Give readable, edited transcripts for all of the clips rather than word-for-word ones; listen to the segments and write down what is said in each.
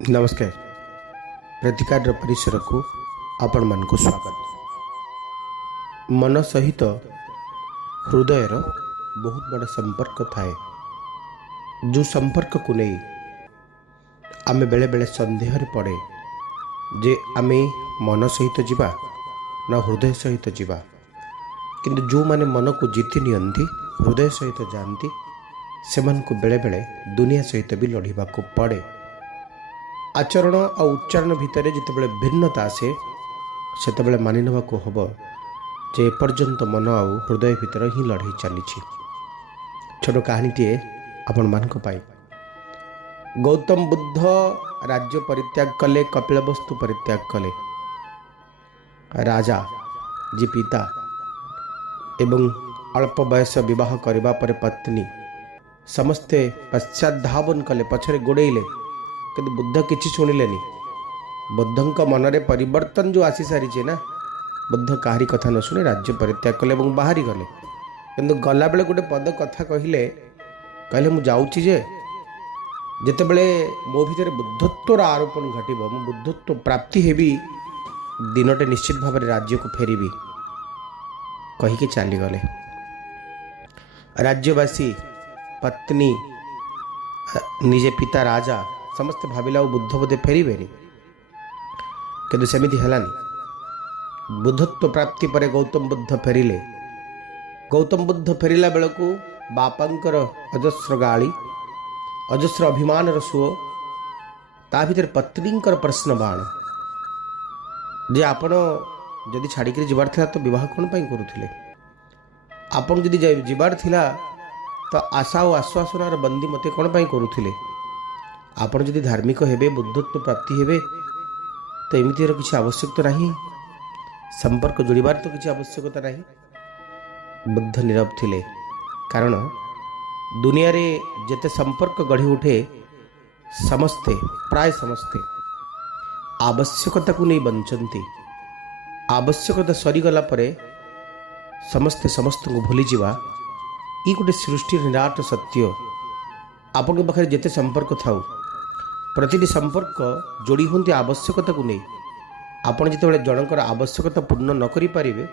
नमस्कार। प्रतिकार परिसर को आपण मान को स्वागत। मन सहित हृदयर बहुत बड़ा संपर्क थाए। जो संपर्क को नहीं आमे बेले बेले संदेह पड़े जे आमे मन सहित जीवा ना हृदय सहित जीवा, किंतु जो माने मन को जीति नियंती हृदय सहित जानती से मन को बेले बेले दुनिया सहित भी लड़िबा को पड़े। आचरण और उच्चारण भितर जितेबाला भिन्नता आसे से मानि ना हम जे एपर्यंत मन आ हृदय भितर ही लड़ाई चली। छोट कहानीटे आपण मान गौतम बुद्ध राज्य परित्याग कले, कपिलवस्तु परित्याग कले। राजा जी पिता एवं अल्प बयस विवाह करने पर पत्नी समस्ते पश्चात धावन कले, पछरे गोड़ेले, किंतु बुद्ध किसी शुणिलेनी। बुद्ध मनरे परिवर्तन जो आसी सारी ना, बुद्ध कहारी कथा न शुणी राज्य परित्याग कले और बाहरी गले। किंतु गला बेले गोटे पद कथा कहले कहले मु जाउची जे जेते बेले मो भितर बुद्धत्वर आरोपण घटिब, मु बुद्धत्व प्राप्ति हेबी, दिनटे निश्चित भाव राज्य को फेरिबी कहीकि चली गले। राज्यवासी पत्नी निजे पिता राजा समस्ते भाविला बुद्ध बोधे फेरबेनी, किंतु सेमिति हेलानी। बुद्धत्व प्राप्ति पर गौतम बुद्ध फेरिले। गौतम बुद्ध फेरिला बेलू बापांकर अजस्र गाली, अजस्र अभिमान सुओ, ता भीतर पत्नींकर प्रश्न बाण जे आपण जदि छाड़िक जीवार थिला तो विवाह कौन पाई करुथिले? आपण जदि जीवार थिला तो आशा और आश्वासनार बंदी मते कौन पाई करुथिले? आपण जदि धार्मिक हेबे, बुद्धत्व प्राप्ति हेबे तो एमतीर किसी आवश्यकता नहीं, संपर्क जोड़बार तो किसी आवश्यकता नहीं। बुद्ध नीरव थिले, कारण दुनिया रे जेते संपर्क गढ़ी उठे समस्ते प्राय समस्ते आवश्यकता को नहीं बंचंती। आवश्यकता सरीगला परे समस्ते समस्त को भूली जीवा ये गोटे सृष्टि निराट सत्य। आपण पाखे जिते संपर्क थाउ प्रतिटी संपर्क जोड़ी होती आवश्यकता को नहीं। आपण जिते जनकर आवश्यकता पूर्ण न करि पारिबे,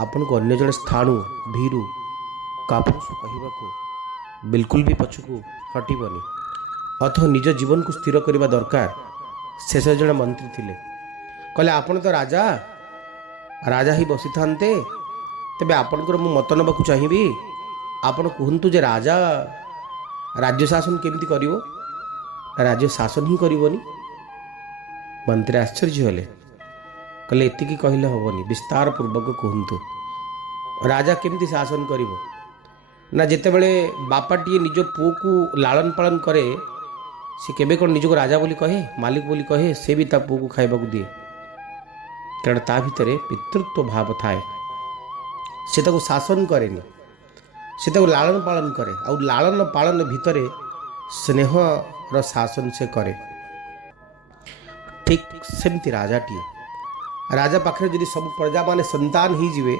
आपण को अन्य जन स्थाणु भीरु कापुरुष कहवाक बिल्कुल भी पछकू हटबनी। अथवा निज जीवन को स्थिर करने दरकार। शेष जन मंत्री थिले, कहले आपण तो राजा राजा ही बसी थांते, तेबे आपणकर मु मत नबाकू चाहिबी। आपण कहतु जे राजा राज्य शासन केमिति करिवो? राज्य शासन ही करिवोनी। मंत्री आश्चर्य हेले, कहले एतिकी कहले हबनी, विस्तार पूर्वक कहतु राजा केमिति शासन करिवो? ना जेतेबेले बापाटी निज पुओ को लालन पालन करे, से केबे कौन निज को राजा बोली कहे, मालिक बोली कहे? से भी ता पुओ को खाइबा को दिए, कारण ता भितरे पितृत्व भाव थाए। से ताको शासन करेनी, से ताको लालन पालन करे। और लालन पालन भितरे स्नेह र शासन से करे। ठीक सेमती राजाटी, राजा पाखे जदि सब प्रजा माने संतान ही जीवे,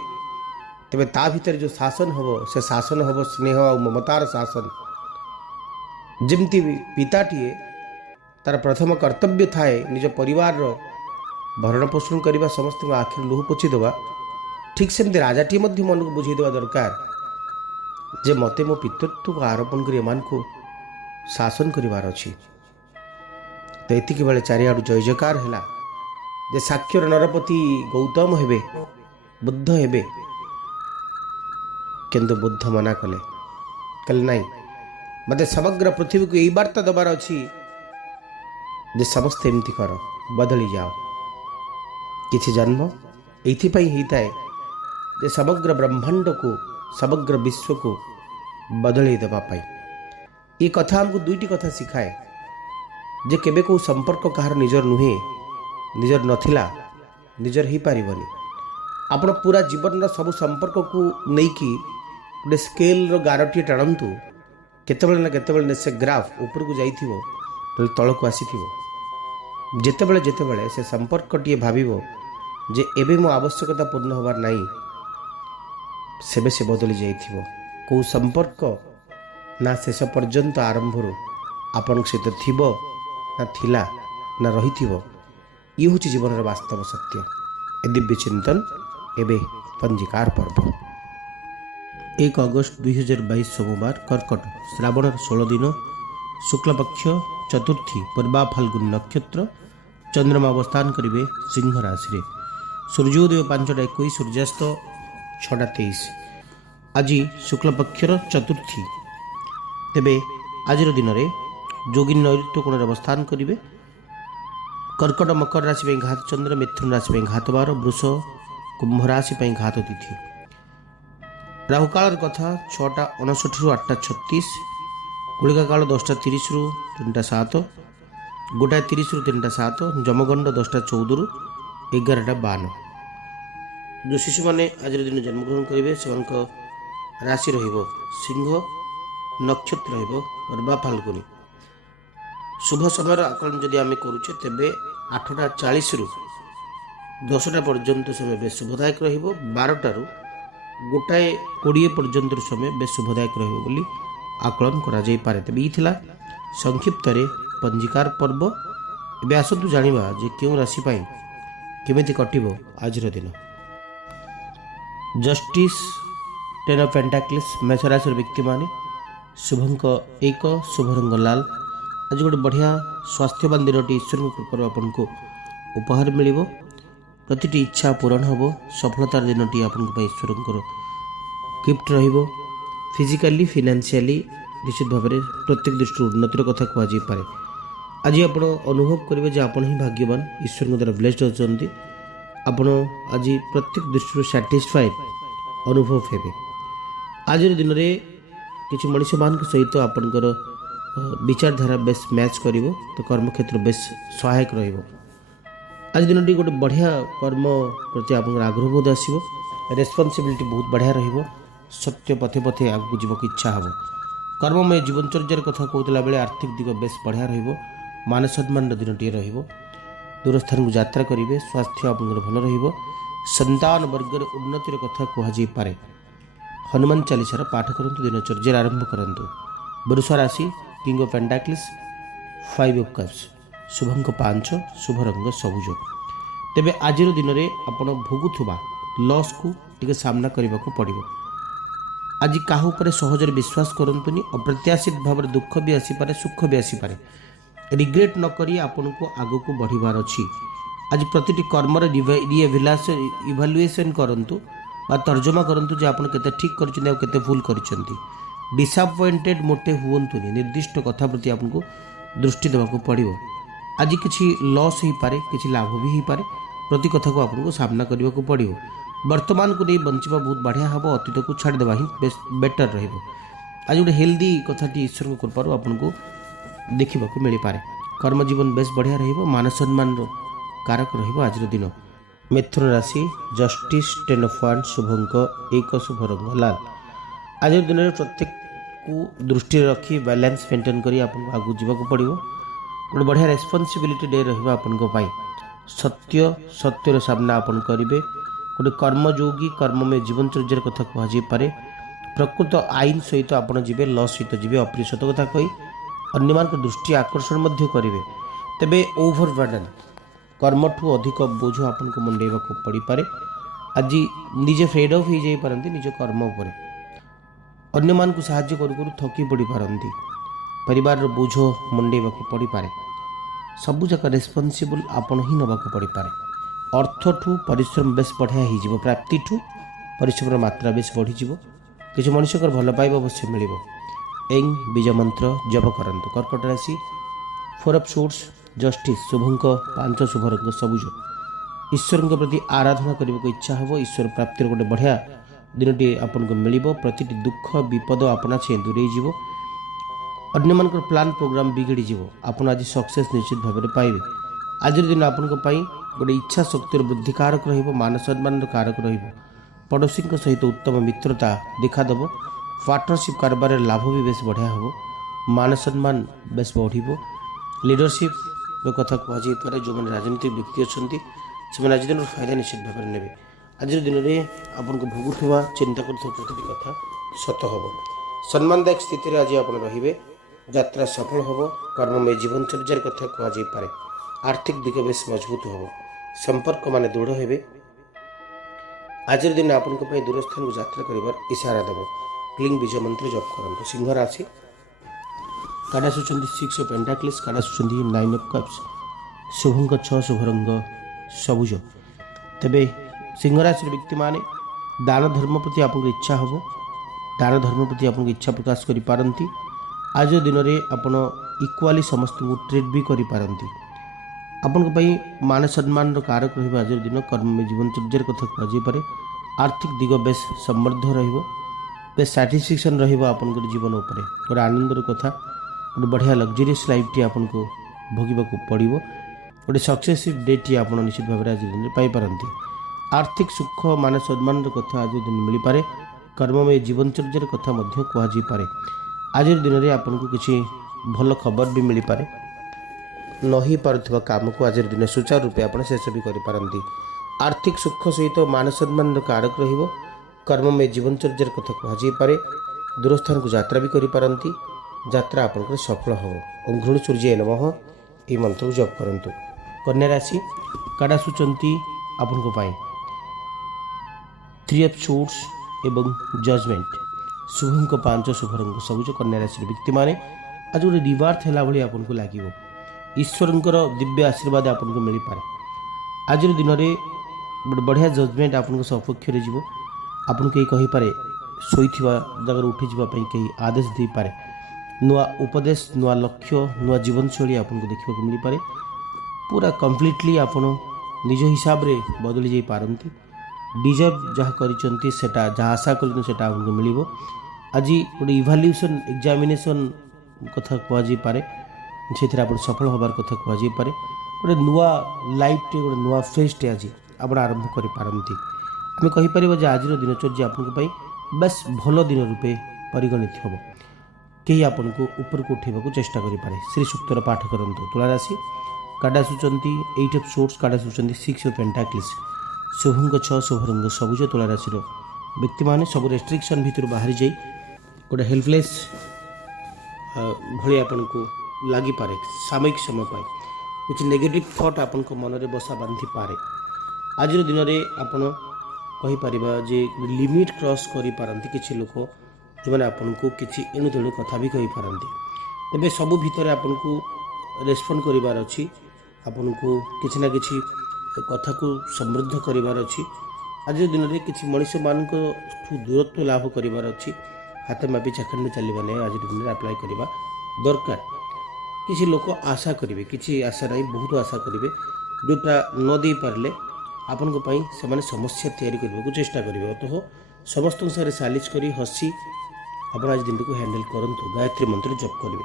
तेबे ता भितर जो शासन हबो से शासन हबो स्नेह और ममतार शासन। जमती पिताटीए तार प्रथम कर्तव्य थाए निज परिवार भरण पोषण करने, समस्त आखिर लुह पोछि देवा। ठीक सेमती राजाटी मन को बुझे देवा दरकार जे मते मो पितृत्व को आरोपण कर एमान को शासन करिवार अछि। तो एतिक बेले चारिआडु जय जयकार हैला जे साक्षर नरपति गौतम हेबे, बुद्ध हेबे। किंतु बुद्ध मना कले, कहले नहीं, मते समग्र पृथ्वी को यही वार्ता दबार अच्छी जे समस्त एमती कर, बदली जाओ। किछि जन्म एथिपाई होता है जे समग्र ब्रह्मांड को, समग्र विश्व को बदली देवा पाई। ये कथा हमको दुईटी कथा शिखाए जे केबे को संपर्क कहार निजर नुहे, निजर नथिला निजर ही पारिबनी। आपण पूरा जीवन रो सब संपर्क को नेकी गोटे स्केल रो गारटी टाणंतु, केतेबेले ना केतेबेले से ग्राफ ऊपर को जाइथिवो तो तळ को आसीथिवो। जेतेबेले जेतेबेले से संपर्क टिए भाबिबो जे एबे मो आवश्यकता पूर्ण होबार नाही, सेबे से बदली जाइथिवो। को संपर्क ना शेष पर्यंत आरंभ आपण सहित थिबो ନା ଥିଲା ନା ରହିଥିବ, ଇଏ ହେଉଛି ଜୀବନର ବାସ୍ତବ ସତ୍ୟ। ଏ ଦିବ୍ୟ ଚିନ୍ତନ ଏବେ ପଞ୍ଜିକାର ପର୍ବ। 1 ଅଗଷ୍ଟ 2022 ସୋମବାର, କର୍କଟ, ଶ୍ରାବଣର 16 ଦିନ, ଶୁକ୍ଲପକ୍ଷ ଚତୁର୍ଥୀ, ପୂର୍ବା ଫାଲ୍ଗୁନ ନକ୍ଷତ୍ର। ଚନ୍ଦ୍ରମା ଅବସ୍ଥାନ କରିବେ ସିଂହ ରାଶିରେ। ସୂର୍ଯ୍ୟୋଦୟ 5ଟା 21, ସୂର୍ଯ୍ୟାସ୍ତ 6ଟା 23। ଆଜି ଶୁକ୍ଲପକ୍ଷର ଚତୁର୍ଥୀ। ତେବେ ଆଜିର ଦିନରେ ଯୋଗୀ ନୈଋତ୍ୟ କୋଣରେ ଅବସ୍ଥାନ କରିବେ। କର୍କଟ ମକର ରାଶି ପାଇଁ ଘାତ ଚନ୍ଦ୍ର, ମିଥୁନ ରାଶି ପାଇଁ ଘାତ ବାର, ବୃଷ କୁମ୍ଭ ରାଶି ପାଇଁ ଘାତ ତିଥି। ରାହୁକାଳର କଥା 6ଟା 59 8ଟା 36, ଗୁଳିକା କାଳ 10ଟା 30 3ଟା 7, 1ଟା 30 3ଟା 7, ଯମଗଣ୍ଡ 10ଟା 14 11ଟା 52। ଯେଉଁ ଶିଶୁମାନେ ଆଜିର ଦିନ ଜନ୍ମଗ୍ରହଣ କରିବେ ସେମାନଙ୍କ ରାଶି ରହିବ ସିଂହ, ନକ୍ଷତ୍ର ରହିବ ପୂର୍ବା ଫାଲ୍ଗୁନି। ଶୁଭ ସମୟର ଆକଳନ ଯଦି ଆମେ କରୁଛେ ତେବେ 8ଟା 40 10ଟା ପର୍ଯ୍ୟନ୍ତ ସମୟ ବେଶ ଶୁଭଦାୟକ ରହିବ। 12ଟାରୁ 1ଟା 20 ପର୍ଯ୍ୟନ୍ତର ସମୟ ବେଶ ଶୁଭଦାୟକ ରହିବ ବୋଲି ଆକଳନ କରାଯାଇପାରେ। ତେବେ ଇ ଥିଲା ସଂକ୍ଷିପ୍ତରେ ପଞ୍ଜିକାର ପର୍ବ। ଏବେ ଆସନ୍ତୁ ଜାଣିବା ଯେ କେଉଁ ରାଶି ପାଇଁ କେମିତି କଟିବ ଆଜିର ଦିନ। ଜଷ୍ଟିସ୍ 10 ଅଫ୍ ପେଣ୍ଟାକ୍ଲିସ୍, ମେଷ ରାଶିର ବ୍ୟକ୍ତିମାନେ, ଶୁଭଙ୍କ 1, ଶୁଭ ରଙ୍ଗ ଲାଲ। ଆଜି ଗୋଟେ ବଢ଼ିଆ ସ୍ୱାସ୍ଥ୍ୟବାନ ଦିନଟି ଈଶ୍ୱରଙ୍କ କୃପାରୁ ଆପଣଙ୍କୁ ଉପହାର ମିଳିବ। ପ୍ରତିଟି ଇଚ୍ଛା ପୂରଣ ହେବ। ସଫଳତାର ଦିନଟି ଆପଣଙ୍କ ପାଇଁ ଈଶ୍ୱରଙ୍କର ଗିଫ୍ଟ ରହିବ। ଫିଜିକାଲି, ଫିନାନ୍ସିଆଲି ନିଶ୍ଚିତ ଭାବରେ ପ୍ରତ୍ୟେକ ଦୃଷ୍ଟିରୁ ଉନ୍ନତିର କଥା କୁହାଯାଇପାରେ। ଆଜି ଆପଣ ଅନୁଭବ କରିବେ ଯେ ଆପଣ ହିଁ ଭାଗ୍ୟବାନ, ଈଶ୍ୱରଙ୍କ ଦ୍ୱାରା ବ୍ଲେସ୍ଡ ଅଛନ୍ତି। ଆପଣ ଆଜି ପ୍ରତ୍ୟେକ ଦୃଷ୍ଟିରୁ ସାଟିସ୍ଫାଏଡ୍ ଅନୁଭବ ହେବେ। ଆଜିର ଦିନରେ କିଛି ମଣିଷମାନଙ୍କ ସହିତ ଆପଣଙ୍କର ବିଚାରଧାରା ବେଶ ମ୍ୟାଚ୍ କରିବ, ତ କର୍ମକ୍ଷେତ୍ର ବେଶ ସହାୟକ ରହିବ। ଆଜି ଦିନଟି ଗୋଟେ ବଢ଼ିଆ କର୍ମ ପ୍ରତି ଆପଣଙ୍କର ଆଗ୍ରହ ବୋଧ ଆସିବ। ରେସ୍ପନ୍ସିବିଲିଟି ବହୁତ ବଢ଼ିଆ ରହିବ। ସତ୍ୟ ପଥେ ପଥେ ଆଗକୁ ଯିବାକୁ ଇଚ୍ଛା ହେବ। କର୍ମମୟ ଜୀବନଚର୍ଯ୍ୟାର କଥା କହୁଥିଲା ବେଳେ ଆର୍ଥିକ ଦିଗ ବେଶ ବଢ଼ିଆ ରହିବ। ମାନ ସମ୍ମାନର ଦିନଟିଏ ରହିବ। ଦୂରସ୍ଥାନକୁ ଯାତ୍ରା କରିବେ। ସ୍ୱାସ୍ଥ୍ୟ ଆପଣଙ୍କର ଭଲ ରହିବ। ସନ୍ତାନ ବର୍ଗରେ ଉନ୍ନତିର କଥା କୁହାଯାଇପାରେ। ହନୁମାନ ଚାଲିସାର ପାଠ କରନ୍ତୁ, ଦିନଚର୍ଯ୍ୟାରେ ଆରମ୍ଭ କରନ୍ତୁ। ବୃଷ ରାଶି, କିଙ୍ଗ ଅଫ୍ ପେଣ୍ଟାକ୍ଲିସ୍, 5 ଅଫ୍ କପ୍ସ, ଶୁଭଙ୍କ 5, ଶୁଭ ରଙ୍ଗ ସବୁଜ। ତେବେ ଆଜିର ଦିନରେ ଆପଣ ଭୋଗୁଥିବା ଲସ୍କୁ ଟିକେ ସାମ୍ନା କରିବାକୁ ପଡ଼ିବ। ଆଜି କାହା ଉପରେ ସହଜରେ ବିଶ୍ୱାସ କରନ୍ତୁନି। ଅପ୍ରତ୍ୟାଶିତ ଭାବରେ ଦୁଃଖ ବି ଆସିପାରେ, ସୁଖ ବି ଆସିପାରେ। ରିଗ୍ରେଟ୍ ନ କରି ଆପଣଙ୍କୁ ଆଗକୁ ବଢ଼ିବାର ଅଛି। ଆଜି ପ୍ରତିଟି କର୍ମର ଇଭାଲୁଏସନ୍ କରନ୍ତୁ ବା ତର୍ଜମା କରନ୍ତୁ ଯେ ଆପଣ କେତେ ଠିକ୍ କରିଛନ୍ତି ଆଉ କେତେ ଭୁଲ କରିଛନ୍ତି। ଡିସଆପଏଣ୍ଟେଡ୍ ମୋଟେ ହୁଅନ୍ତୁନି। ନିର୍ଦ୍ଦିଷ୍ଟ କଥା ପ୍ରତି ଆପଣଙ୍କୁ ଦୃଷ୍ଟି ଦେବାକୁ ପଡ଼ିବ। ଆଜି କିଛି ଲସ୍ ହେଇପାରେ, କିଛି ଲାଭ ବି ହେଇପାରେ। ପ୍ରତି କଥାକୁ ଆପଣଙ୍କୁ ସାମ୍ନା କରିବାକୁ ପଡ଼ିବ। ବର୍ତ୍ତମାନକୁ ନେଇ ବଞ୍ଚିବା ବହୁତ ବଢ଼ିଆ ହେବ। ଅତୀତକୁ ଛାଡ଼ିଦେବା ହିଁ ବେଶ ବେଟର୍ ରହିବ। ଆଜି ଗୋଟେ ହେଲ୍ଦି କଥାଟି ଈଶ୍ୱରଙ୍କ କୃପାରୁ ଆପଣଙ୍କୁ ଦେଖିବାକୁ ମିଳିପାରେ। କର୍ମଜୀବନ ବେଶ ବଢ଼ିଆ ରହିବ। ମାନ ସମ୍ମାନର କାରକ ରହିବ ଆଜିର ଦିନ। ମିଥୁନ ରାଶି, ଜଷ୍ଟିସ୍ 10 ଅଫ୍ ୱାଣ୍ଡସ୍, ଶୁଭଙ୍କ 1, ଶୁଭ ରଙ୍ଗ ଲାଲ। ଆଜିର ଦିନରେ ପ୍ରତ୍ୟେକକୁ ଦୃଷ୍ଟିରେ ରଖି ବାଲାନ୍ସ ମେଣ୍ଟେନ୍ କରି ଆପଣଙ୍କୁ ଆଗକୁ ଯିବାକୁ ପଡ଼ିବ। ଗୋଟେ ବଢ଼ିଆ ରେସ୍ପନ୍ସିବିଲିଟି ଡେ ରହିବ ଆପଣଙ୍କ ପାଇଁ। ସତ୍ୟର ସାମ୍ନା ଆପଣ କରିବେ। ଗୋଟେ କର୍ମଯୋଗୀ, କର୍ମମୟ ଜୀବନଚର୍ଯ୍ୟାର କଥା କୁହାଯାଇପାରେ। ପ୍ରକୃତ ଆଇନ ସହିତ ଆପଣ ଯିବେ, ଲ ସହିତ ଯିବେ। ଅପ୍ରିୟ ସତ କଥା କହି ଅନ୍ୟମାନଙ୍କ ଦୃଷ୍ଟି ଆକର୍ଷଣ ମଧ୍ୟ କରିବେ। ତେବେ ଓଭରବର୍ଡନ୍, କର୍ମଠୁ ଅଧିକ ବୋଝ ଆପଣଙ୍କୁ ମୁଣ୍ଡେଇବାକୁ ପଡ଼ିପାରେ। ଆଜି ନିଜେ ଫେଡ୍ ଅଫ୍ ହେଇଯାଇପାରନ୍ତି ନିଜ କର୍ମ ଉପରେ। ଅନ୍ୟମାନଙ୍କୁ ସାହାଯ୍ୟ କରୁ କରୁ ଥକି ପଡ଼ିପାରନ୍ତି। ପରିବାରର ବୋଝ ମୁଣ୍ଡେଇବାକୁ ପଡ଼ିପାରେ। ସବୁଯାକ ରେସ୍ପନ୍ସିବୁଲ୍ ଆପଣ ହିଁ ନେବାକୁ ପଡ଼ିପାରେ। ଅର୍ଥଠୁ ପରିଶ୍ରମ ବେଶ ବଢ଼ିଆ ହେଇଯିବ। ପ୍ରାପ୍ତିଠୁ ପରିଶ୍ରମର ମାତ୍ରା ବେଶ ବଢ଼ିଯିବ। କିଛି ମଣିଷଙ୍କର ଭଲ ପାଇବା ଅବଶ୍ୟ ମିଳିବ। ବୀଜ ମନ୍ତ୍ର ଜପ କରନ୍ତୁ। କର୍କଟ ରାଶି, 4 ଅଫ୍ ସୋର୍ଟସ୍, ଜଷ୍ଟିସ୍, ଶୁଭଙ୍କ 5, ଶୁଭ ରଙ୍ଗ ସବୁଜ। ଈଶ୍ୱରଙ୍କ ପ୍ରତି ଆରାଧନା କରିବାକୁ ଇଚ୍ଛା ହେବ। ଈଶ୍ୱର ପ୍ରାପ୍ତିର ଗୋଟେ ବଢ଼ିଆ ଦିନଟି ଆପଣଙ୍କୁ ମିଳିବ। ପ୍ରତିଟି ଦୁଃଖ ବିପଦ ଆପଣା ଛାଏଁ ଦୂରେଇ ଯିବ। ଅନ୍ୟମାନଙ୍କର ପ୍ଲାନ୍ ପ୍ରୋଗ୍ରାମ୍ ବିଗିଡ଼ିଯିବ। ଆପଣ ଆଜି ସକ୍ସେସ୍ ନିଶ୍ଚିତ ଭାବରେ ପାଇବେ। ଆଜିର ଦିନ ଆପଣଙ୍କ ପାଇଁ ଗୋଟେ ଇଚ୍ଛା ଶକ୍ତିର ବୃଦ୍ଧି କାରକ ରହିବ। ମାନ ସମ୍ମାନର କାରକ ରହିବ। ପଡ଼ୋଶୀଙ୍କ ସହିତ ଉତ୍ତମ ମିତ୍ରତା ଦେଖାଦେବ। ପାର୍ଟନରସିପ୍ କାରବାରରେ ଲାଭ ବି ବେଶ ବଢ଼ିଆ ହେବ। ମାନ ସମ୍ମାନ ବେଶ ବଢ଼ିବ। ଲିଡରସିପ୍ର କଥା କୁହାଯାଇପାରେ। ଯେଉଁମାନେ ରାଜନୈତିକ ବ୍ୟକ୍ତି ଅଛନ୍ତି ସେମାନେ ଆଜି ଦିନର ଫାଇଦା ନିଶ୍ଚିତ ଭାବରେ ନେବେ। ଆଜିର ଦିନରେ ଆପଣଙ୍କୁ ଭୋଗୁଥିବା, ଚିନ୍ତା କରୁଥିବା ପ୍ରତିଟି କଥା ସତ ହେବ। ସମ୍ମାନଦାୟକ ସ୍ଥିତିରେ ଆଜି ଆପଣ ରହିବେ। ଯାତ୍ରା ସଫଳ ହେବ। କର୍ମମୟ ଜୀବନଚର୍ଯ୍ୟାର କଥା କୁହାଯାଇପାରେ। ଆର୍ଥିକ ଦିଗ ବେଶ ମଜବୁତ ହେବ। ସମ୍ପର୍କମାନେ ଦୃଢ଼ ହେବେ। ଆଜିର ଦିନ ଆପଣଙ୍କ ପାଇଁ ଦୂରସ୍ଥାନକୁ ଯାତ୍ରା କରିବାର ଇସାରା ଦେବ। କ୍ଲିଂ ବିଜୟ ମନ୍ତ୍ର ଜପ କରନ୍ତୁ। ସିଂହ ରାଶି କାର୍ଡ଼ ଆସୁଛନ୍ତି 6 ଅଫ୍ ପେଣ୍ଟାକ୍ଲିସ୍, କାର୍ଡ଼ ଆସୁଛନ୍ତି 9 ଅଫ୍ କପ୍ସ। ଶୁଭଙ୍କ 6, ଶୁଭ ରଙ୍ଗ ସବୁଜ। ତେବେ ସିଂହ ରାଶିର ବ୍ୟକ୍ତିମାନେ ଦାନ ଧର୍ମ ପ୍ରତି ଆପଣଙ୍କର ଇଚ୍ଛା ହେବ। ଦାନ ଧର୍ମ ପ୍ରତି ଆପଣଙ୍କ ଇଚ୍ଛା ପ୍ରକାଶ କରିପାରନ୍ତି। ଆଜିର ଦିନରେ ଆପଣ ଇକ୍ୱାଲି ସମସ୍ତଙ୍କୁ ଟ୍ରିଟ୍ ବି କରିପାରନ୍ତି। ଆପଣଙ୍କ ପାଇଁ ମାନ ସମ୍ମାନର କାରକ ରହିବ ଆଜିର ଦିନ। କର୍ମ ଜୀବନଚର୍ଯ୍ୟାର କଥା କୁହାଯାଇପାରେ। ଆର୍ଥିକ ଦିଗ ବେଶ ସମୃଦ୍ଧ ରହିବ। ବେଶ ସାଟିସ୍ଫ୍ୟାକ୍ସନ୍ ରହିବ ଆପଣଙ୍କର ଜୀବନ ଉପରେ। ଗୋଟେ ଆନନ୍ଦର କଥା, ଗୋଟେ ବଢ଼ିଆ ଲକ୍ଜରିୟସ୍ ଲାଇଫ୍ଟି ଆପଣଙ୍କୁ ଭୋଗିବାକୁ ପଡ଼ିବ। ଗୋଟେ ସକ୍ସେସିଭ୍ ଡେଟିଏ ଆପଣ ନିଶ୍ଚିତ ଭାବରେ ଆଜି ଦିନରେ ପାଇପାରନ୍ତି। ଆର୍ଥିକ ସୁଖ ମାନ ସମ୍ମାନର କଥା ଆଜି ଦିନ ମିଳିପାରେ। କର୍ମମୟ ଜୀବନଚର୍ଯ୍ୟାର କଥା ମଧ୍ୟ କୁହାଯାଇପାରେ। ଆଜିର ଦିନରେ ଆପଣଙ୍କୁ କିଛି ଭଲ ଖବର ବି ମିଳିପାରେ। ନ ହୋଇପାରୁଥିବା କାମକୁ ଆଜିର ଦିନ ସୁଚାରୁ ରୂପେ ଆପଣ ଶେଷ ବି କରିପାରନ୍ତି। ଆର୍ଥିକ ସୁଖ ସହିତ ମାନ ସମ୍ମାନର କାରକ ରହିବ। କର୍ମମୟ ଜୀବନଚର୍ଯ୍ୟାର କଥା କୁହାଯାଇପାରେ। ଦୂରସ୍ଥାନକୁ ଯାତ୍ରା ବି କରିପାରନ୍ତି। ଯାତ୍ରା ଆପଣଙ୍କର ସଫଳ ହେବ। ଓଁ ଘୃଣ ସୂର୍ଯ୍ୟ ନମଃ ଏହି ମନ୍ତ୍ରକୁ ଜପ କରନ୍ତୁ। କନ୍ୟା ରାଶି କାର୍ଡ଼ ଆସୁଛନ୍ତି ଆପଣଙ୍କ ପାଇଁ 3 ଅଫ୍ ସୋର୍ସ ଏବଂ ଜଜମେଣ୍ଟ। ଶୁଭଙ୍କ 5, ଶୁଭ ରଙ୍ଗ ସବୁଜ। କନ୍ୟା ରାଶିର ବ୍ୟକ୍ତିମାନେ ଆଜି ଗୋଟେ ରିବାର୍ଥ ହେଲା ଭଳି ଆପଣଙ୍କୁ ଲାଗିବ। ଈଶ୍ୱରଙ୍କର ଦିବ୍ୟ ଆଶୀର୍ବାଦ ଆପଣଙ୍କୁ ମିଳିପାରେ। ଆଜିର ଦିନରେ ଗୋଟେ ବଢ଼ିଆ ଜଜମେଣ୍ଟ ଆପଣଙ୍କ ସପକ୍ଷରେ ଯିବ। ଆପଣ କେହି କହିପାରେ ଶୋଇଥିବା ଜାଗାରୁ ଉଠିଯିବା ପାଇଁ କେହି ଆଦେଶ ଦେଇପାରେ। ନୂଆ ଉପଦେଶ, ନୂଆ ଲକ୍ଷ୍ୟ, ନୂଆ ଜୀବନଶୈଳୀ ଆପଣଙ୍କୁ ଦେଖିବାକୁ ମିଳିପାରେ। ପୁରା କମ୍ପ୍ଲିଟଲି ଆପଣ ନିଜ ହିସାବରେ ବଦଳି ଯାଇପାରନ୍ତି। ଡିଜର୍ଭ ଯାହା କରିଛନ୍ତି ସେଟା, ଯାହା ଆଶା କରିଛନ୍ତି ସେଟା ଆପଣଙ୍କୁ ମିଳିବ। ଆଜି ଗୋଟେ ଇଭାଲ୍ୟୁସନ୍ ଏକ୍ଜାମିନେସନ୍ କଥା କୁହାଯାଇପାରେ। ସେଥିରେ ଆପଣ ସଫଳ ହେବାର କଥା କୁହାଯାଇପାରେ। ଗୋଟେ ନୂଆ ଲାଇଫ୍ଟେ, ଗୋଟେ ନୂଆ ଫେଜ୍ଟେ ଆଜି ଆପଣ ଆରମ୍ଭ କରିପାରନ୍ତି। ଆମେ କହିପାରିବା ଯେ ଆଜିର ଦିନଚର୍ଯ୍ୟା ଆପଣଙ୍କ ପାଇଁ ବେଶ ଭଲ ଦିନ ରୂପେ ପରିଗଣିତ ହେବ। କେହି ଆପଣଙ୍କୁ ଉପରକୁ ଉଠାଇବାକୁ ଚେଷ୍ଟା କରିପାରେ। ଶ୍ରୀ ସୂକ୍ତର ପାଠ କରନ୍ତୁ। ତୁଳାରାଶି କାର୍ଡ଼ ଆସୁଛନ୍ତି 8 ଅଫ୍ ସୋର୍ସ, କାର୍ଡ଼ ଆସୁଛନ୍ତି 6 ଅଫ୍ ପେଣ୍ଟାକ୍ଲିସ୍। ଶୁଭଙ୍କ 6, ଶୁଭ ରଙ୍ଗ ସବୁଜ। ତୁଳାରାଶିର ବ୍ୟକ୍ତିମାନେ ସବୁ ରେଷ୍ଟ୍ରିକ୍ସନ୍ ଭିତରୁ ବାହାରି ଯାଇ ଗୋଟେ ହେଲ୍ପଲେସ୍ ଭଳି ଆପଣଙ୍କୁ ଲାଗିପାରେ। ସାମୟିକ ସମୟ ପାଇଁ କିଛି ନେଗେଟିଭ୍ ଥଟ୍ ଆପଣଙ୍କ ମନରେ ବସା ବାନ୍ଧିପାରେ। ଆଜିର ଦିନରେ ଆପଣ କହିପାରିବା ଯେ ଲିମିଟ୍ କ୍ରସ୍ କରିପାରନ୍ତି କିଛି ଲୋକ, ଯେଉଁମାନେ ଆପଣଙ୍କୁ କିଛି ଏଣୁତେଣୁ କଥା ବି କହିପାରନ୍ତି। ତେବେ ସବୁ ଭିତରେ ଆପଣଙ୍କୁ ରେସ୍ପଣ୍ଡ କରିବାର ଅଛି। ଆପଣଙ୍କୁ କିଛି ନା କିଛି କଥାକୁ ସମୃଦ୍ଧ କରିବାର ଅଛି। ଆଜିର ଦିନରେ କିଛି ମଣିଷମାନଙ୍କଠୁ ଦୂରତ୍ୱ ଲାଭ କରିବାର ଅଛି। ହାତ ମାପି ଚାଖଣ୍ଡ ଚାଲିବା ନେଇ ଆଜିର ଦିନରେ ଆପ୍ଲାଏ କରିବା ଦରକାର। କିଛି ଲୋକ ଆଶା କରିବେ, କିଛି ଆଶା ନାହିଁ, ବହୁତ ଆଶା କରିବେ, ଯେଉଁଟା ନ ଦେଇପାରିଲେ ଆପଣଙ୍କ ପାଇଁ ସେମାନେ ସମସ୍ୟା ତିଆରି କରିବାକୁ ଚେଷ୍ଟା କରିବେ। ଅତଃ ସମସ୍ତଙ୍କ ସାଙ୍ଗରେ ସାଲିସ କରି ହସି ଆପଣ ଆଜି ଦିନଟିକୁ ହ୍ୟାଣ୍ଡେଲ୍ କରନ୍ତୁ। ଗାୟତ୍ରୀ ମନ୍ତ୍ର ଜପ କରିବେ।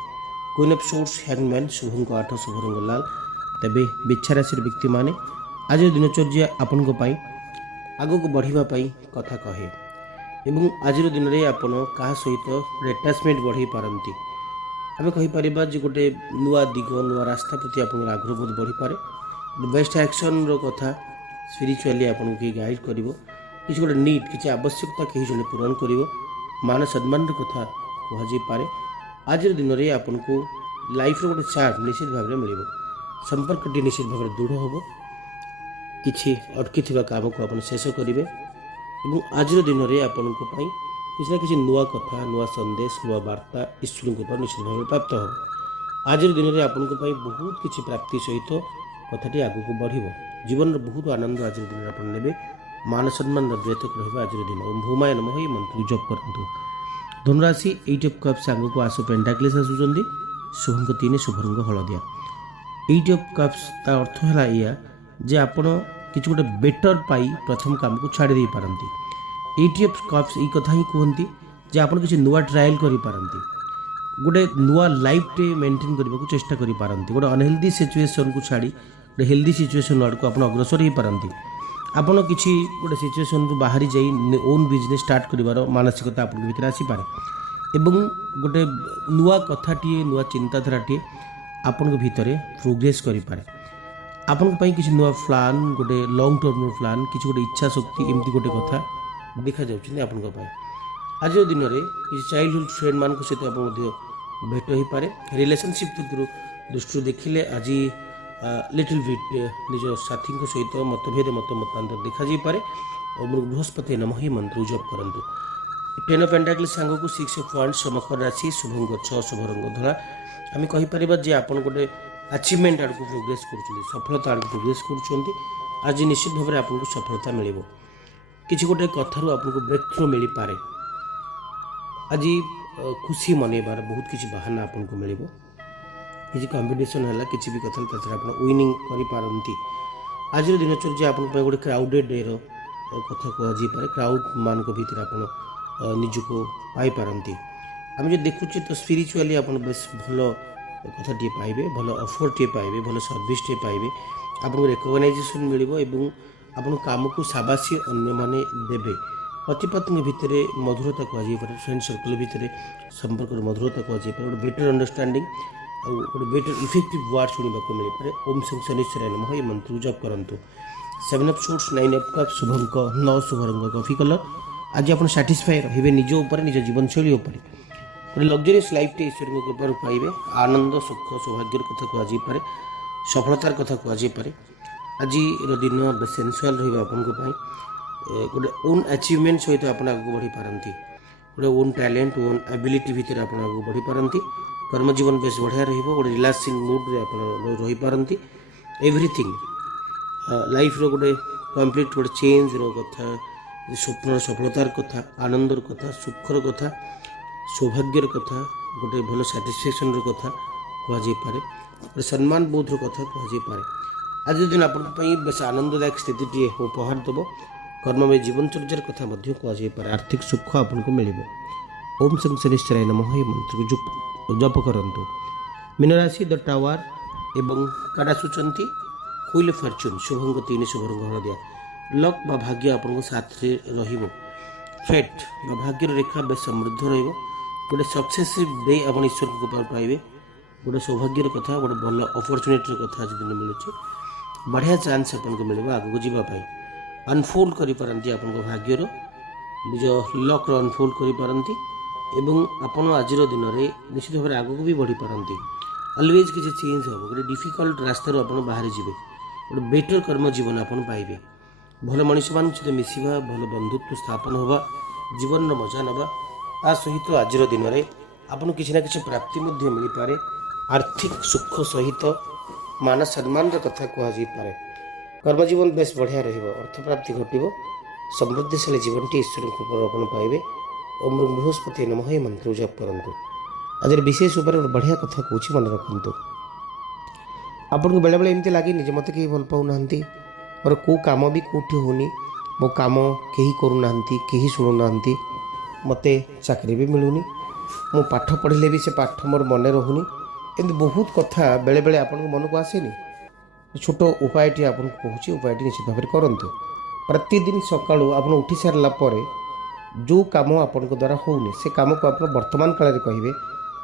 Queen of swords, hangman. ଶୁଭଙ୍କ 8, ଶୁଭ ରଙ୍ଗ ଲାଲ। ତେବେ ବିଛା ରାଶିର ବ୍ୟକ୍ତିମାନେ ଆଜିର ଦିନଚର୍ଯ୍ୟା ଆପଣଙ୍କ ପାଇଁ ଆଗକୁ ବଢ଼ିବା ପାଇଁ କଥା କହେ ଏବଂ ଆଜିର ଦିନରେ ଆପଣ କାହା ସହିତ ଆଟାଚମେଣ୍ଟ ବଢ଼ାଇ ପାରନ୍ତି। ଆମେ କହିପାରିବା ଯେ ଗୋଟେ ନୂଆ ଦିଗ, ନୂଆ ରାସ୍ତା ପ୍ରତି ଆପଣଙ୍କର ଆଗ୍ରହ ବହୁତ ବଢ଼ିପାରେ। ବେଷ୍ଟ ଆକ୍ସନ୍ର କଥା ସ୍ପିରିଚୁଆଲି ଆପଣଙ୍କୁ କେହି ଗାଇଡ଼ କରିବ। କିଛି ଗୋଟେ ନିଡ୍, କିଛି ଆବଶ୍ୟକତା କେହି ଜଣେ ପୂରଣ କରିବ। ମାନ ସମ୍ମାନର କଥା କୁହାଯାଇପାରେ। ଆଜିର ଦିନରେ ଆପଣଙ୍କୁ ଲାଇଫ୍ର ଗୋଟେ ଚାର୍ଟ ନିଶ୍ଚିତ ଭାବରେ ମିଳିବ। ସମ୍ପର୍କଟି ନିଶ୍ଚିତ ଭାବରେ ଦୃଢ଼ ହେବ। କିଛି ଅଟକିଥିବା କାମକୁ ଆପଣ ଶେଷ କରିବେ ଏବଂ ଆଜିର ଦିନରେ ଆପଣଙ୍କ ପାଇଁ କିଛି ନା କିଛି ନୂଆ କଥା, ନୂଆ ସନ୍ଦେଶ, ନୂଆ ବାର୍ତ୍ତା ଈଶ୍ୱରଙ୍କ ଉପରେ ନିଶ୍ଚିତ ଭାବରେ ପ୍ରାପ୍ତ ହେବ। ଆଜିର ଦିନରେ ଆପଣଙ୍କ ପାଇଁ ବହୁତ କିଛି ପ୍ରାପ୍ତି ସହିତ କଥାଟି ଆଗକୁ ବଢ଼ିବ। ଜୀବନର ବହୁତ ଆନନ୍ଦ ଆଜିର ଦିନରେ ଆପଣ ନେବେ। ମାନ ସମ୍ମାନର ଦ୍ୱୈତକ ରହିବ ଆଜିର ଦିନ। ଓଁ ଭୂମାୟ ନମଃ ଏହି ମନ୍ତ୍ରକୁ ଜପ କରନ୍ତୁ। ଧନୁରାଶି 8 ଅଫ୍ କପ୍ସ ଆଗକୁ ଆସୁ ପେଣ୍ଟାକ୍ଲିସ୍ ଆସୁଛନ୍ତି। ଶୁଭଙ୍କ 3, ଶୁଭ ରଙ୍ଗ ହଳଦିଆ। 8 ଅଫ୍ କପ୍ସ ତା ଅର୍ଥ ହେଲା ଏଇଆ ଯେ ଆପଣ କିଛି ଗୋଟେ ବେଟର ପାଇ ପ୍ରଥମ କାମକୁ ଛାଡ଼ି ଦେଇପାରନ୍ତି। 8 ଅଫ୍ କପ୍ସ ଏଇ କଥା ହିଁ କୁହନ୍ତି ଯେ ଆପଣ କିଛି ନୂଆ ଟ୍ରାଏଲ୍ କରିପାରନ୍ତି। ଗୋଟେ ନୂଆ ଲାଇଫ୍ଟେ ମେଣ୍ଟେନ୍ କରିବାକୁ ଚେଷ୍ଟା କରିପାରନ୍ତି। ଗୋଟେ ଅନହେଲ୍ଦି ସିଚୁଏସନ୍କୁ ଛାଡ଼ି ଗୋଟେ ହେଲ୍ଦି ସିଚୁଏସନ୍ ଆଡ଼କୁ ଆପଣ ଅଗ୍ରସର ହୋଇପାରନ୍ତି। ଆପଣ କିଛି ଗୋଟେ ସିଚୁଏସନ୍ରୁ ବାହାରି ଯାଇ ଓନ୍ ବିଜନେସ୍ ଷ୍ଟାର୍ଟ କରିବାର ମାନସିକତା ଆପଣଙ୍କ ଭିତରେ ଆସିପାରେ ଏବଂ ଗୋଟେ ନୂଆ କଥାଟିଏ, ନୂଆ ଚିନ୍ତାଧାରାଟିଏ ଆପଣଙ୍କ ଭିତରେ ପ୍ରୋଗ୍ରେସ୍ କରିପାରେ। ଆପଣଙ୍କ ପାଇଁ କିଛି ନୂଆ ପ୍ଲାନ୍, ଗୋଟେ ଲଙ୍ଗ୍ ଟର୍ମର ପ୍ଲାନ୍, କିଛି ଗୋଟେ ଇଚ୍ଛା ଶକ୍ତି, ଏମିତି ଗୋଟେ କଥା ଦେଖାଯାଉଛନ୍ତି ଆପଣଙ୍କ ପାଇଁ। ଆଜିର ଦିନରେ କିଛି ଚାଇଲ୍ଡହୁଡ୍ ଫ୍ରେଣ୍ଡମାନଙ୍କ ସହିତ ଆପଣ ମଧ୍ୟ भेट हो पारे रिलेशनशिप दृष्टि देखिले आज लिटिल बिट निज साथी सहित मतभेद मतांतर देखा पारे और बृहस्पति नम ही मंत्र जप करंतु 10 ऑफ पेंटाकल्स सांग को 6 ऑफ वांड्स मकर राशि शुभंग 6 शुभ रंग धला आम कहीपर जे आप गोटे अचिवमेंट आड़ को प्रोग्रेस कर सफलता आड़ प्रोग्रेस कर आज निश्चित भाव में आपको सफलता मिल किसी गोटे कथार आपको ब्रेक थ्रू मिल पारे आज खुशी मनइबार बहुत किसी बहाना आपको मिल किसी कंपटीशन है किसी भी कथा आप विनिंग करपारती आज दिनचर्या आप गोटे क्राउडेड डे कथा कहुपे क्राउड मान भर आप निजको पाइपारती आम जो देखुचे तो स्पिरिचुअली आप बेस भल कथा टे पाइबे भल अफर टे पाइबे भल सर्विस टे पाइबे आपको रेकग्नाइजेसन मिल आप काम को साबासी अन्य माने देवे पति पत्नी भितर मधुरता कहुपे फ्रेंड सर्कल भितर संपर्क मधुरता कहुपे गोटे बेटर अंडरस्टैंडिंग गोटे बेटर इफेक्टिव वार्ड शुणा मिल पाए ओम शं शनिश्चराय नमः ये मंत्र जप करूँ 7 ऑफ सोर्स 9 ऑफ कप शुभंक 9 शुभ रंग कॉफी कलर आज आप साटिस्फाई रे निज उपर निज जीवनशैली उपर गोटे लग्जरीयस लाइफ टे ईश्वर कृपा पाइबे आनंद सुख सौभाग्यर कथा कहुपे सफलतार कथा कहुपे आज दिन सेन्सुआल रहा गोटे ओन अचिवमेंट सहित आप आगे बढ़ी पारती गोटे ओन टैलेंट ओन एबिलिटी भितर आप आगे बढ़ी पारती कर्मजीवन बेस बढ़िया रोटे रिलैक्सिंग मुड रे आप रही पारती एवरीथिंग लाइफ रो गोटे कंप्लीट गोटे चेंज रो कथा स्वप्न सफलतार कथा आनंदर कथा सुखर कथा सौभाग्यर कथा गोटे भल साटिस्फैक्शन कथा कहुपे गोटे सम्मान बोधर कथा कहुपे आज दिन आप बेस आनंददायक स्थिति उपहार देव कर्ममय जीवनचर्यार कथा कहुपे आर्थिक सुख आपको मिल ओम शं शनिश्चराय नमः ये मंत्र को जप करंतु मीन राशि द टावर एवं काड़ा सूचंती हुइल फॉर्च्यून शुभंग 3 शुभ रंग हलदिया लक बा भाग्य आपन साथ रे रहिबो फेट बा भाग्यर रेखा बेस समृद्ध रहिबो गोटे सक्सेसिव डे आप ईश्वर को पाइबे गोटे सौभाग्यर कथा गोटे भल अपरचुनिटी कथा आज दिन मिलूँ बढ़िया चांस आपको मिल आगे जावाई अनफोल्ड करें आप भाग्यर निज लक्र अनफोल्ड करें आपड़ आज दिन में निश्चित भाव में आगक भी बढ़ी पारती अलवेज किसी चेंज हम गोटे डिफिकल्ट रास्तार आप बाहरी जी गोटे बेटर कर्म जीवन आप पाइबे भल मनीष मान सहित मिसवा भल बंधुत्व स्थापन होगा जीवन मजा नवा आ सहित आज दिन में आपको किसी ना कि प्राप्ति मिल पारे आर्थिक सुख सहित मान सम्मान कथा कहुपे कर्मजीवन बेस बढ़िया रर्थ प्राप्ति घटो समृद्धिशाली जीवन टी ईश्वर कृपा पाइबे ओम बृहस्पति नमः ये मंत्र जप करंतु आज विशेष उपर गोटे बढ़िया कथा कौच मन रखु आपको बेले बेले एमती लगे निजे मत कहीं भल पाऊना मोर कौ कम भी कौटी होनी मो कम कहीं करूना कहीं शुणुना मत चाकरी भी मिलूनी मो पाठ पढ़ले भी से पाठ मोर मन रहुनी एमती बहुत कथा बेले बेले आप मन को आसेनी छोट उपायटी आपको कहूँ उपायटी निश्चित भाव में करूँ प्रतिदिन सका आप उठी सारा जो कम आपण द्वारा होनी से कम को आप वर्तमान काल में कहे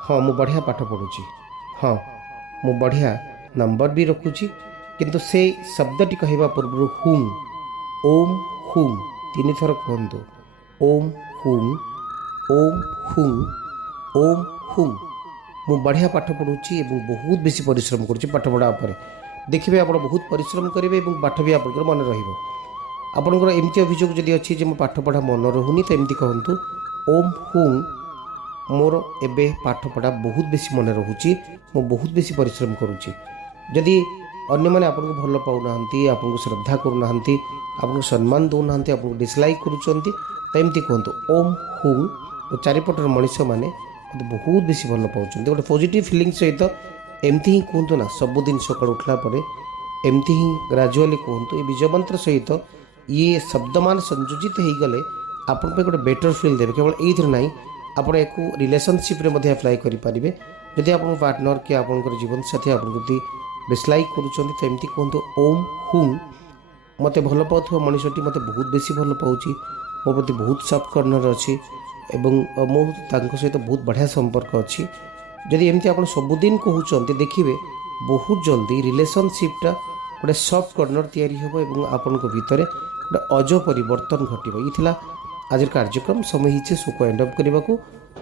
हाँ मु बढ़िया पाठ पढ़ुची हाँ मु बढ़िया नंबर भी रखुची किंतु से शब्दटी कहवा पूर्व हुम ओम हुम 3 थर कहतु ओम हुम ओम हुम ओम हुम मु बढ़िया पाठ पढ़ुची बहुत बेसी परिश्रम करुँची पाठ पढ़ा देखिए आप बहुत परिश्रम करेंगे और पाठ भी आप मन रही आपंकर एमती अभियोग जदि अच्छी जो पाठ पढ़ा मन रहुनी तो एमती कहतु ओम हुम मोर एबे पाठ पढ़ा बहुत बेसी मन रोचे मु बहुत बेसी परिश्रम करुँची जदि अन्य मैंने आपको भल पाऊना आपको श्रद्धा करूना आपको सम्मान दौना आपको डिसलाइक करुँच तो एमती कहतु ओम हुम चारिपटर मनीष मैंने बहुत बेसी भल पाँच गोटे पॉजिटिव फीलिंग सहित एमती ही कहतु ना सबुदिन सका उठला एमती ही ग्राजुआली कहतु ये बीज मंत्र सहित ये शब्दमान संयोजित हो गले आपण गोटे बेटर फिल देवे केवल ये ना आप एक रिलेशनशिप रे अप्लाई करेंगे जदि आप पार्टनर कि आप जीवन साथी आपको डिसलाइक करुँच तो एमती कहतु ओम हुम मत भल पाथुआ मनीषटी मत बहुत बेसी भल पाऊँच मो प्रति बहुत सफ्ट कर्णर अच्छी मो सहित बहुत बढ़िया संपर्क अच्छी जदि एमती आप सबुदिन कहते देखिए बहुत जल्दी रिलेशनशिपटा गोटे सफ्ट कर्णर या आपण भितर गोटे अज परिवर्तन घटो ये आज कार्यक्रम समय ही शोक एंड अप करने को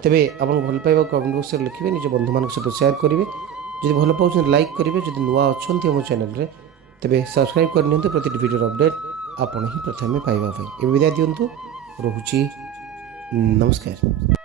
ତେବେ ଆପଣ ଭଲ ପାଇବା କମେଣ୍ଟ ବକ୍ସରେ ଲେଖିବେ, ନିଜ ବନ୍ଧୁମାନଙ୍କ ସହିତ ସେୟାର କରିବେ। ଯଦି ଭଲ ପାଉଛନ୍ତି ଲାଇକ୍ କରିବେ। ଯଦି ନୂଆ ଅଛନ୍ତି ଆମ ଚ୍ୟାନେଲରେ ତେବେ ସବସ୍କ୍ରାଇବ୍ କରିନିଅନ୍ତୁ। ପ୍ରତିଟି ଭିଡ଼ିଓର ଅପଡ଼େଟ୍ ଆପଣ ହିଁ ପ୍ରଥମେ ପାଇବା ପାଇଁ। ଏବେ ବିଦାୟ ଦିଅନ୍ତୁ, ରହୁଛି, ନମସ୍କାର।